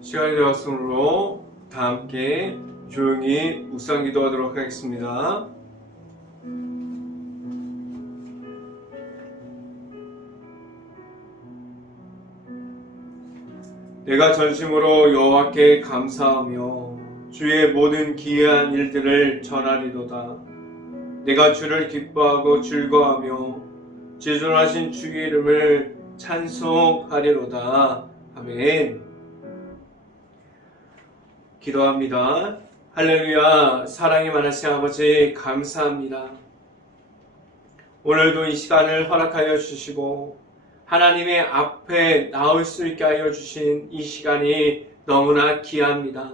시간이 되었으므로 다 함께 조용히 묵상 기도하도록 하겠습니다. 내가 전심으로 여호와께 감사하며 주의 모든 기이한 일들을 전하리로다. 내가 주를 기뻐하고 즐거워하며 지존하신 주의 이름을 찬송하리로다. 아멘. 기도합니다. 할렐루야. 사랑이 많으신 아버지 감사합니다. 오늘도 이 시간을 허락하여 주시고 하나님의 앞에 나올 수 있게 하여 주신 이 시간이 너무나 귀합니다.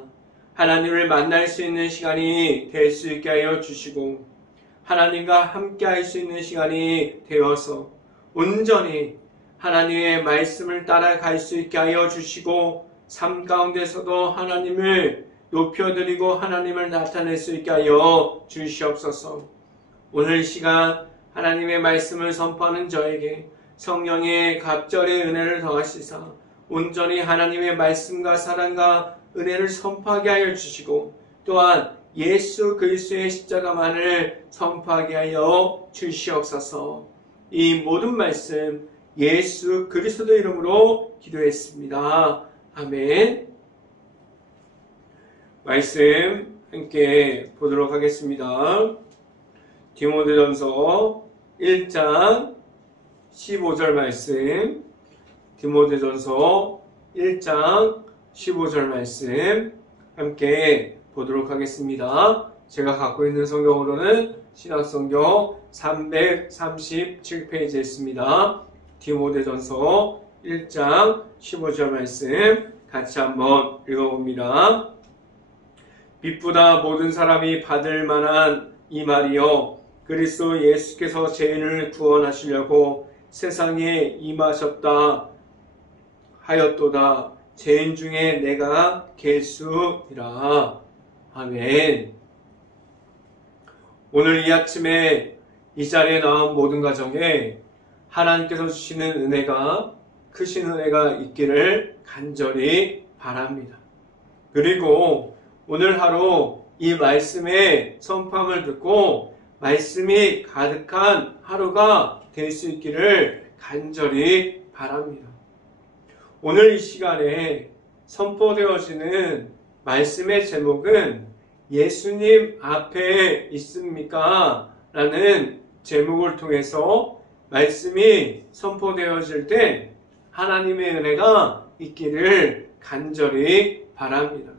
하나님을 만날 수 있는 시간이 될 수 있게 하여 주시고 하나님과 함께 할 수 있는 시간이 되어서 온전히 하나님의 말씀을 따라갈 수 있게 하여 주시고 삶 가운데서도 하나님을 높여드리고 하나님을 나타낼 수 있게 하여 주시옵소서. 오늘 시간 하나님의 말씀을 선포하는 저에게 성령의 갑절의 은혜를 더하시사 온전히 하나님의 말씀과 사랑과 은혜를 선포하게 하여 주시고 또한 예수 그리스도의 십자가만을 선포하게 하여 주시옵소서. 이 모든 말씀 예수 그리스도 이름으로 기도했습니다. 아멘. 말씀 함께 보도록 하겠습니다. 디모데전서 1장 15절 말씀, 디모데전서 1장 15절 말씀 함께 보도록 하겠습니다. 제가 갖고 있는 성경으로는 신약성경 337페이지에 있습니다. 디모데전서 1장 15절 말씀 같이 한번 읽어봅니다. 빛보다 모든 사람이 받을 만한 이 말이요 그리스도 예수께서 죄인을 구원하시려고 세상에 임하셨다 하였도다. 죄인 중에 내가 괴수이라. 아멘. 오늘 이 아침에 이 자리에 나온 모든 가정에 하나님께서 주시는 은혜가 크신 은혜가 있기를 간절히 바랍니다. 그리고 오늘 하루 이 말씀의 선포함을 듣고 말씀이 가득한 하루가 될 수 있기를 간절히 바랍니다. 오늘 이 시간에 선포되어지는 말씀의 제목은 예수님 앞에 있습니까? 라는 제목을 통해서 말씀이 선포되어질 때 하나님의 은혜가 있기를 간절히 바랍니다.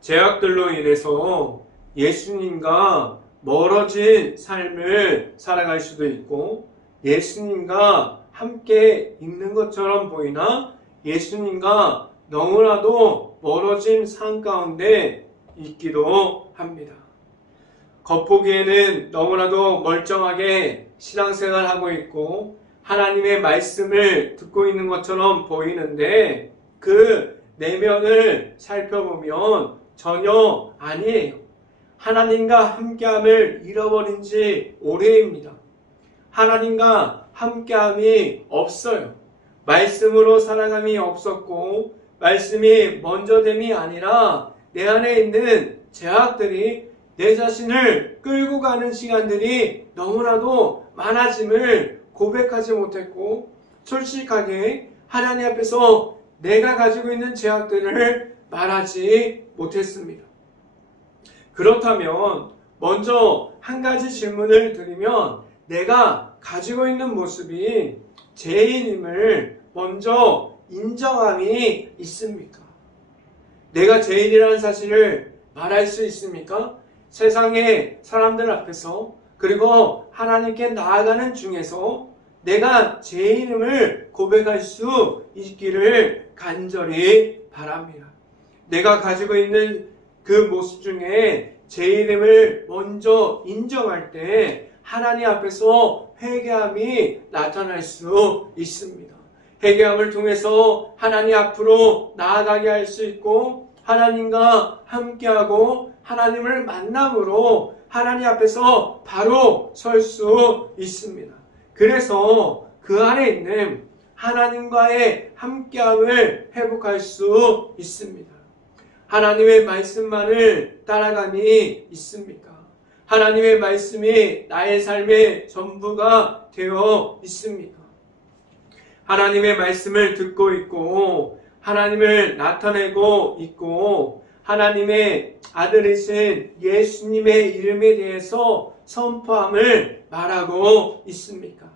죄악들로 인해서 예수님과 멀어진 삶을 살아갈 수도 있고 예수님과 함께 있는 것처럼 보이나 예수님과 너무나도 멀어진 삶 가운데 있기도 합니다. 겉보기에는 너무나도 멀쩡하게 신앙생활을 하고 있고 하나님의 말씀을 듣고 있는 것처럼 보이는데 그 내면을 살펴보면 전혀 아니에요. 하나님과 함께함을 잃어버린 지 오래입니다. 하나님과 함께함이 없어요. 말씀으로 살아감이 없었고 말씀이 먼저됨이 아니라 내 안에 있는 죄악들이 내 자신을 끌고 가는 시간들이 너무나도 많아짐을 고백하지 못했고 솔직하게 하나님 앞에서 내가 가지고 있는 죄악들을 말하지 못했습니다. 그렇다면 먼저 한 가지 질문을 드리면 내가 가지고 있는 모습이 죄인임을 먼저 인정함이 있습니까? 내가 죄인이라는 사실을 말할 수 있습니까? 세상의 사람들 앞에서 그리고 하나님께 나아가는 중에서 내가 죄인임을 고백할 수 있기를 간절히 바랍니다. 내가 가지고 있는 그 모습 중에 죄인임을 먼저 인정할 때 하나님 앞에서 회개함이 나타날 수 있습니다. 회개함을 통해서 하나님 앞으로 나아가게 할 수 있고 하나님과 함께하고 하나님을 만남으로 하나님 앞에서 바로 설 수 있습니다. 그래서 그 안에 있는 하나님과의 함께함을 회복할 수 있습니다. 하나님의 말씀만을 따라감이 있습니까? 하나님의 말씀이 나의 삶의 전부가 되어 있습니까? 하나님의 말씀을 듣고 있고 하나님을 나타내고 있고 하나님의 아들이신 예수님의 이름에 대해서 선포함을 말하고 있습니까?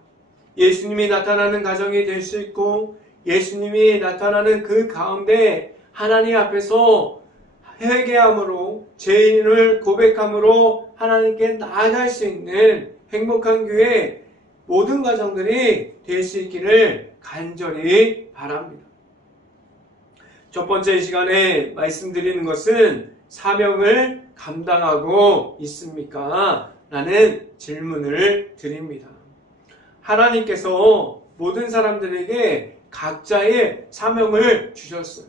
예수님이 나타나는 가정이 될 수 있고 예수님이 나타나는 그 가운데 하나님 앞에서 회개함으로 죄인을 고백함으로 하나님께 나아갈 수 있는 행복한 교회 모든 가정들이 될 수 있기를 간절히 바랍니다. 첫 번째 시간에 말씀드리는 것은 사명을 감당하고 있습니까? 라는 질문을 드립니다. 하나님께서 모든 사람들에게 각자의 사명을 주셨어요.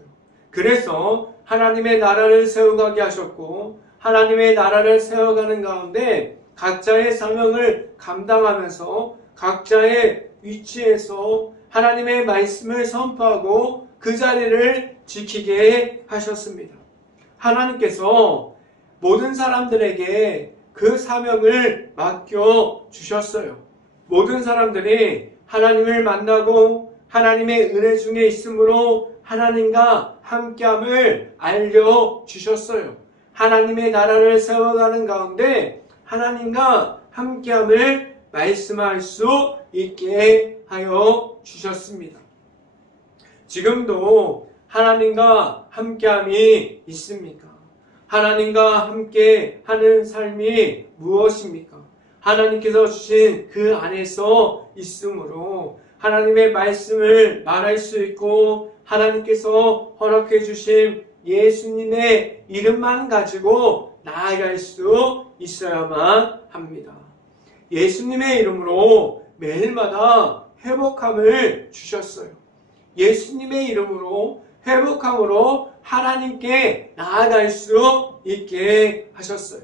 그래서 하나님의 나라를 세워가게 하셨고 하나님의 나라를 세워가는 가운데 각자의 사명을 감당하면서 각자의 위치에서 하나님의 말씀을 선포하고 그 자리를 지키게 하셨습니다. 하나님께서 모든 사람들에게 그 사명을 맡겨 주셨어요. 모든 사람들이 하나님을 만나고 하나님의 은혜 중에 있으므로 하나님과 함께함을 알려주셨어요. 하나님의 나라를 세워가는 가운데 하나님과 함께함을 말씀할 수 있게 하여 주셨습니다. 지금도 하나님과 함께함이 있습니까? 하나님과 함께하는 삶이 무엇입니까? 하나님께서 주신 그 안에서 있으므로 하나님의 말씀을 말할 수 있고 하나님께서 허락해 주신 예수님의 이름만 가지고 나아갈 수 있어야만 합니다. 예수님의 이름으로 매일마다 회복함을 주셨어요. 예수님의 이름으로 회복함으로 하나님께 나아갈 수 있게 하셨어요.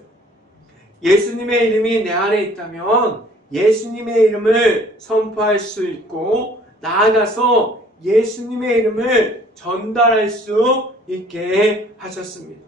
예수님의 이름이 내 안에 있다면 예수님의 이름을 선포할 수 있고 나아가서 예수님의 이름을 전달할 수 있게 하셨습니다.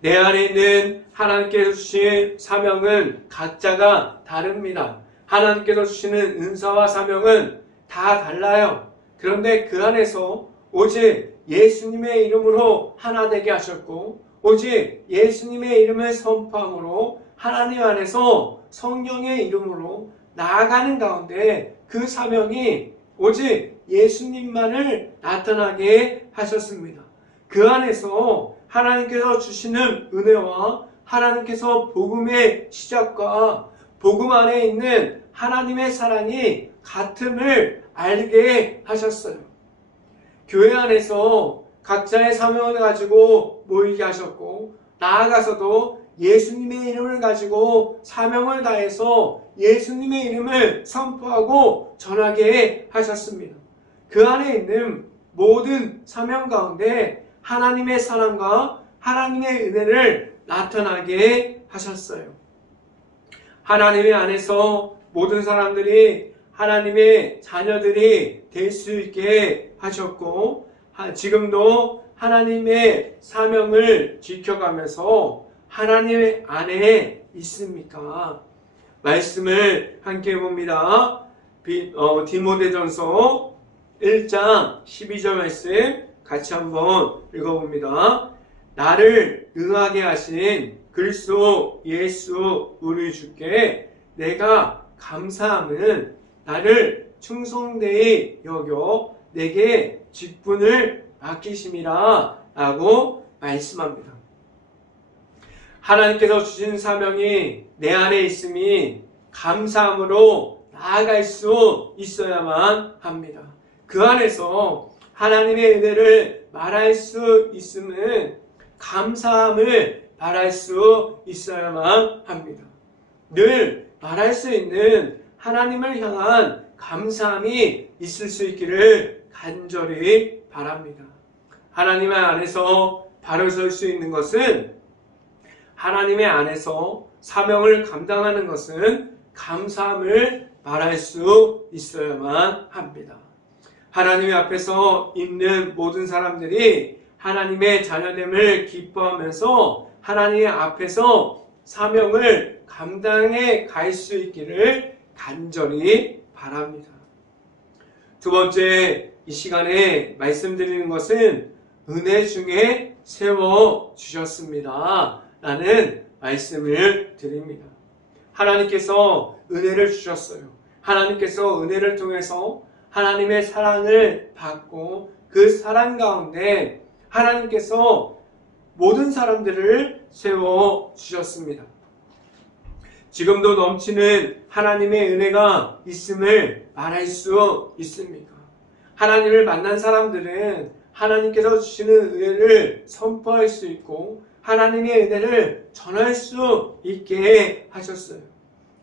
내 안에 있는 하나님께서 주신 사명은 각자가 다릅니다. 하나님께서 주시는 은사와 사명은 다 달라요. 그런데 그 안에서 오직 예수님의 이름으로 하나 되게 하셨고 오직 예수님의 이름을 선포함으로 하나님 안에서 성령의 이름으로 나아가는 가운데 그 사명이 오직 예수님만을 나타나게 하셨습니다. 그 안에서 하나님께서 주시는 은혜와 하나님께서 복음의 시작과 복음 안에 있는 하나님의 사랑이 같음을 알게 하셨어요. 교회 안에서 각자의 사명을 가지고 모이게 하셨고 나아가서도 예수님의 이름을 가지고 사명을 다해서 예수님의 이름을 선포하고 전하게 하셨습니다. 그 안에 있는 모든 사명 가운데 하나님의 사랑과 하나님의 은혜를 나타나게 하셨어요. 하나님의 안에서 모든 사람들이 하나님의 자녀들이 될 수 있게 하셨고 지금도 하나님의 사명을 지켜가면서 하나님 안에 있습니까? 말씀을 함께 봅니다. 디모데전서 1장 12절 말씀 같이 한번 읽어봅니다. 나를 능하게 하신 그리스도 예수 우리 주께 내가 감사함은 나를 충성되이 여겨 내게 직분을 맡기심이라 라고 말씀합니다. 하나님께서 주신 사명이 내 안에 있음이 감사함으로 나아갈 수 있어야만 합니다. 그 안에서 하나님의 은혜를 말할 수 있음은 감사함을 말할 수 있어야만 합니다. 늘 말할 수 있는 하나님을 향한 감사함이 있을 수 있기를 간절히 바랍니다. 하나님의 안에서 바로 설 수 있는 것은 하나님의 안에서 사명을 감당하는 것은 감사함을 말할 수 있어야만 합니다. 하나님 앞에서 있는 모든 사람들이 하나님의 자녀됨을 기뻐하면서 하나님 앞에서 사명을 감당해 갈 수 있기를 간절히 바랍니다. 두 번째, 이 시간에 말씀드리는 것은 은혜 중에 세워주셨습니다 라는 말씀을 드립니다. 하나님께서 은혜를 주셨어요. 하나님께서 은혜를 통해서 하나님의 사랑을 받고 그 사랑 가운데 하나님께서 모든 사람들을 세워주셨습니다. 지금도 넘치는 하나님의 은혜가 있음을 말할 수 있습니까? 하나님을 만난 사람들은 하나님께서 주시는 은혜를 선포할 수 있고 하나님의 은혜를 전할 수 있게 하셨어요.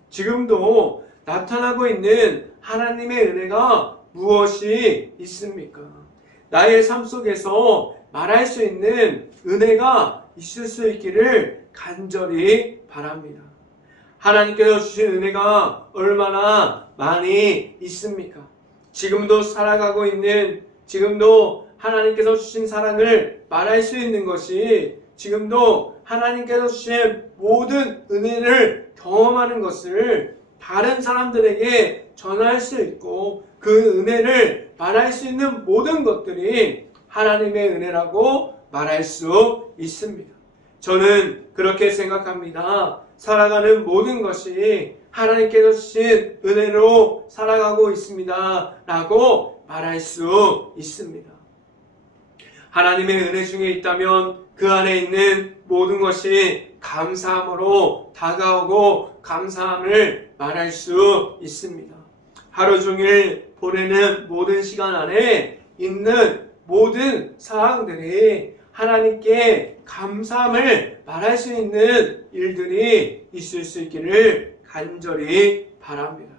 지금도 나타나고 있는 하나님의 은혜가 무엇이 있습니까? 나의 삶 속에서 말할 수 있는 은혜가 있을 수 있기를 간절히 바랍니다. 하나님께서 주신 은혜가 얼마나 많이 있습니까? 지금도 살아가고 있는, 지금도 하나님께서 주신 사랑을 말할 수 있는 것이, 지금도 하나님께서 주신 모든 은혜를 경험하는 것을 다른 사람들에게 전할 수 있고 그 은혜를 말할 수 있는 모든 것들이 하나님의 은혜라고 말할 수 있습니다. 저는 그렇게 생각합니다. 살아가는 모든 것이 하나님께서 주신 은혜로 살아가고 있습니다 라고 말할 수 있습니다. 하나님의 은혜 중에 있다면 그 안에 있는 모든 것이 감사함으로 다가오고 감사함을 말할 수 있습니다. 하루 종일 보내는 모든 시간 안에 있는 모든 상황들이 하나님께 감사함을 말할 수 있는 일들이 있을 수 있기를 간절히 바랍니다.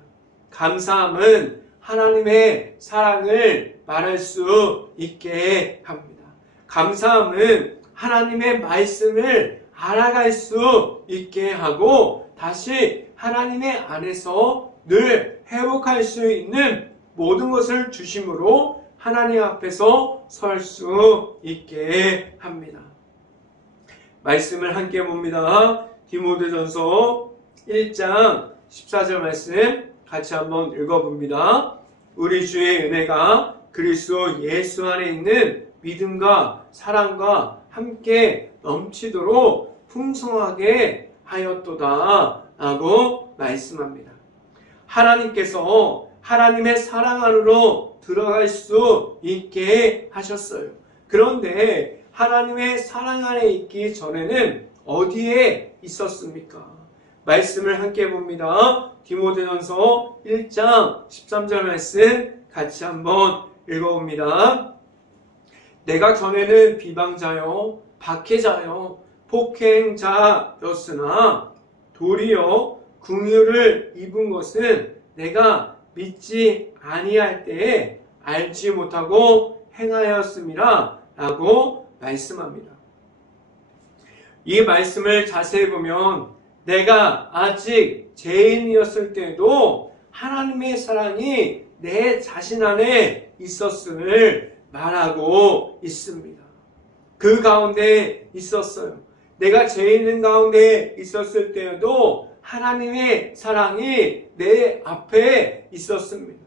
감사함은 하나님의 사랑을 말할 수 있게 합니다. 감사함은 하나님의 말씀을 알아갈 수 있게 하고 다시 하나님의 안에서 늘 회복할 수 있는 모든 것을 주심으로 하나님 앞에서 설 수 있게 합니다. 말씀을 함께 봅니다. 디모데전서 1장 14절 말씀 같이 한번 읽어봅니다. 우리 주의 은혜가 그리스도 예수 안에 있는 믿음과 사랑과 함께 넘치도록 풍성하게 하였도다 라고 말씀합니다. 하나님께서 하나님의 사랑 안으로 들어갈 수 있게 하셨어요. 그런데 하나님의 사랑 안에 있기 전에는 어디에 있었습니까? 말씀을 함께 봅니다. 디모데전서 1장 13절 말씀 같이 한번 읽어봅니다. 내가 전에는 비방자요 박해자요 폭행자였으나 도리어 긍휼을 입은 것은 내가 믿지 아니할 때에 알지 못하고 행하였음이라 라고 말씀합니다. 이 말씀을 자세히 보면 내가 아직 죄인이었을 때도 하나님의 사랑이 내 자신 안에 있었음을 말하고 있습니다. 그 가운데 있었어요. 내가 죄인 가운데 있었을 때에도 하나님의 사랑이 내 앞에 있었습니다.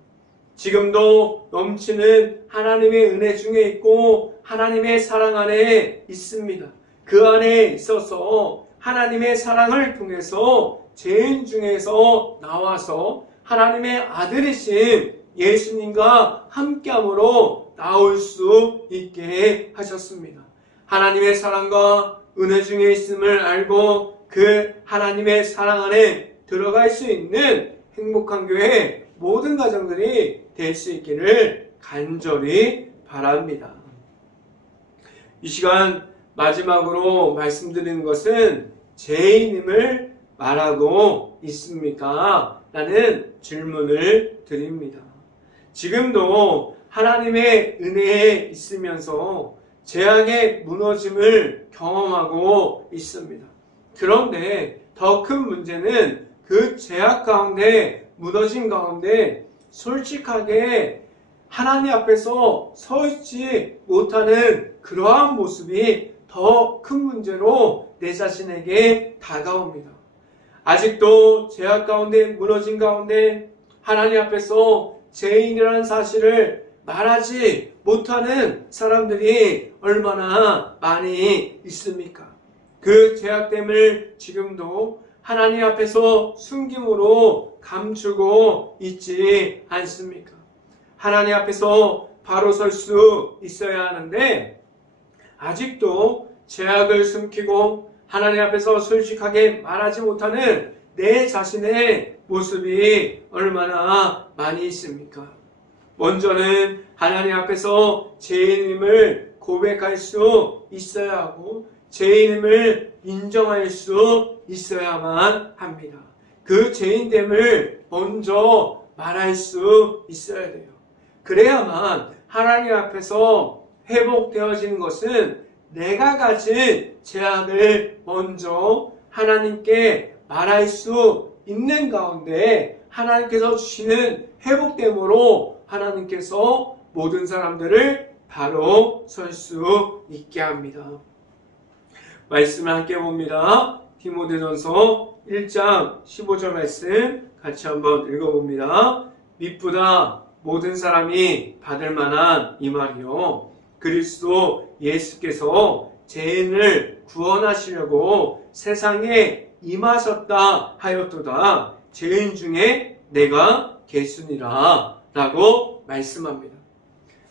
지금도 넘치는 하나님의 은혜 중에 있고 하나님의 사랑 안에 있습니다. 그 안에 있어서 하나님의 사랑을 통해서 죄인 중에서 나와서 하나님의 아들이신 예수님과 함께함으로 나올 수 있게 하셨습니다. 하나님의 사랑과 은혜 중에 있음을 알고 그 하나님의 사랑 안에 들어갈 수 있는 행복한 교회 모든 가정들이 될 수 있기를 간절히 바랍니다. 이 시간 마지막으로 말씀드리는 것은 죄인임을 말하고 있습니까? 라는 질문을 드립니다. 지금도 하나님의 은혜에 있으면서 죄악의 무너짐을 경험하고 있습니다. 그런데 더 큰 문제는 그 죄악 가운데 무너진 가운데 솔직하게 하나님 앞에서 서 있지 못하는 그러한 모습이 더 큰 문제로 내 자신에게 다가옵니다. 아직도 죄악 가운데 무너진 가운데 하나님 앞에서 죄인이라는 사실을 말하지 못하는 사람들이 얼마나 많이 있습니까? 그 죄악됨을 지금도 하나님 앞에서 숨김으로 감추고 있지 않습니까? 하나님 앞에서 바로 설 수 있어야 하는데 아직도 죄악을 숨기고 하나님 앞에서 솔직하게 말하지 못하는 내 자신의 모습이 얼마나 많이 있습니까? 먼저는 하나님 앞에서 죄인임을 고백할 수 있어야 하고 죄인임을 인정할 수 있어야만 합니다. 그 죄인됨을 먼저 말할 수 있어야 돼요. 그래야만 하나님 앞에서 회복되어지는 것은 내가 가진 죄악을 먼저 하나님께 말할 수 있는 가운데 하나님께서 주시는 회복됨으로 하나님께서 모든 사람들을 바로 설 수 있게 합니다. 말씀을 함께 봅니다. 디모데전서 1장 15절 말씀 같이 한번 읽어봅니다. 미쁘다 모든 사람이 받을 만한 이 말이요. 그리스도 예수께서 죄인을 구원하시려고 세상에 임하셨다 하였도다. 죄인 중에 내가 개수니라 라고 말씀합니다.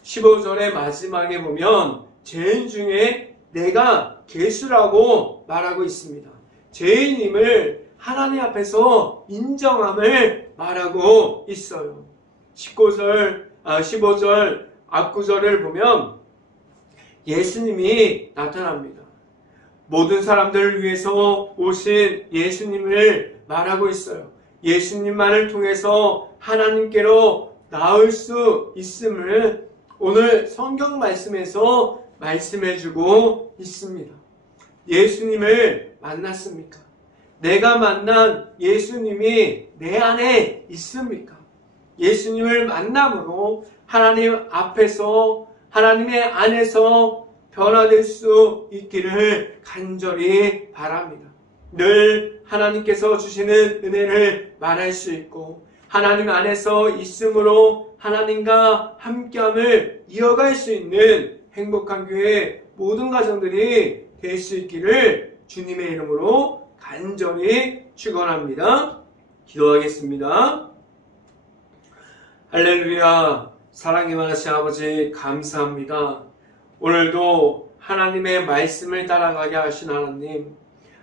15절의 마지막에 보면 죄인 중에 내가 개수라고 말하고 있습니다. 죄인임을 하나님 앞에서 인정함을 말하고 있어요. 15절 앞구절을 보면 예수님이 나타납니다. 모든 사람들을 위해서 오신 예수님을 말하고 있어요. 예수님만을 통해서 하나님께로 나올 수 있음을 오늘 성경 말씀에서 말씀해주고 있습니다. 예수님을 만났습니까? 내가 만난 예수님이 내 안에 있습니까? 예수님을 만남으로 하나님 앞에서 하나님의 안에서 변화될 수 있기를 간절히 바랍니다. 늘 하나님께서 주시는 은혜를 말할 수 있고 하나님 안에서 있음으로 하나님과 함께함을 이어갈 수 있는 행복한 교회 모든 가정들이 될 수 있기를 주님의 이름으로 간절히 축원합니다. 기도하겠습니다. 할렐루야. 사랑이 많으신 아버지 감사합니다. 오늘도 하나님의 말씀을 따라가게 하신 하나님,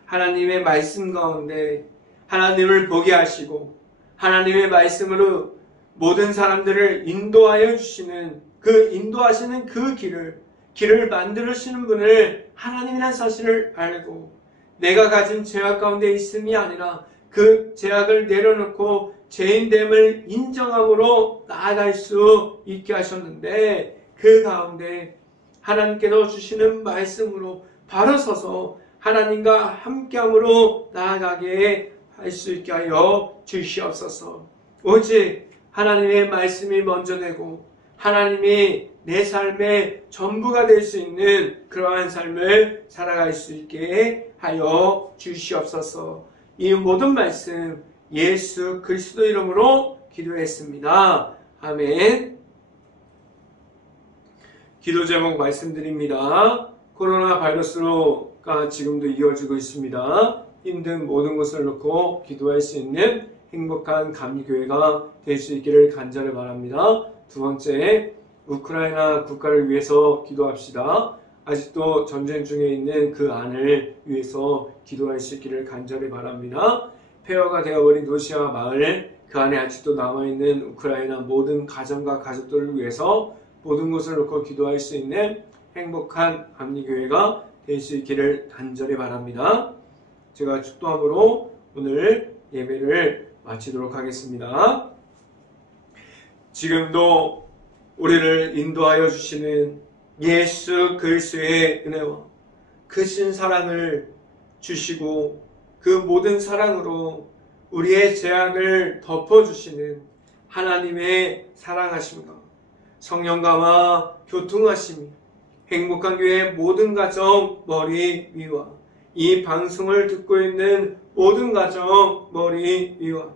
하나님의 말씀 가운데 하나님을 보게 하시고 하나님의 말씀으로 모든 사람들을 인도하여 주시는 그 인도하시는 그 길을 만들으시는 분을 하나님이라는 사실을 알고 내가 가진 죄악 가운데 있음이 아니라 그 죄악을 내려놓고 죄인됨을 인정함으로 나아갈 수 있게 하셨는데 그 가운데 하나님께서 주시는 말씀으로 바로 서서 하나님과 함께함으로 나아가게 할 수 있게 하여 주시옵소서. 오직 하나님의 말씀이 먼저 되고 하나님이 내 삶의 전부가 될 수 있는 그러한 삶을 살아갈 수 있게 하여 주시옵소서. 이 모든 말씀 예수 그리스도 이름으로 기도했습니다. 아멘. 기도 제목 말씀드립니다. 코로나 바이러스가 지금도 이어지고 있습니다. 힘든 모든 것을 놓고 기도할 수 있는 행복한 감리교회가 될 수 있기를 간절히 바랍니다. 두 번째, 우크라이나 국가를 위해서 기도합시다. 아직도 전쟁 중에 있는 그 안을 위해서 기도할 수 있기를 간절히 바랍니다. 폐허가 되어버린 도시와 마을, 그 안에 아직도 남아있는 우크라이나 모든 가정과 가족들을 위해서 모든 것을 놓고 기도할 수 있는 행복한 감리교회가 될 수 있기를 간절히 바랍니다. 제가 축도함으로 오늘 예배를 마치도록 하겠습니다. 지금도 우리를 인도하여 주시는 예수 그리스도의 은혜와 크신 사랑을 주시고 그 모든 사랑으로 우리의 죄악을 덮어주시는 하나님의 사랑하심과 성령감화 교통하심이 행복한 교회 모든 가정 머리 위와 이 방송을 듣고 있는 모든 가정 머리 위와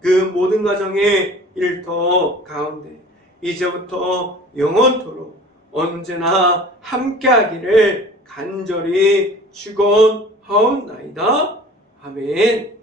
그 모든 가정의 일터 가운데 이제부터 영원토록 언제나 함께하기를 간절히 축원하옵나이다. 아멘.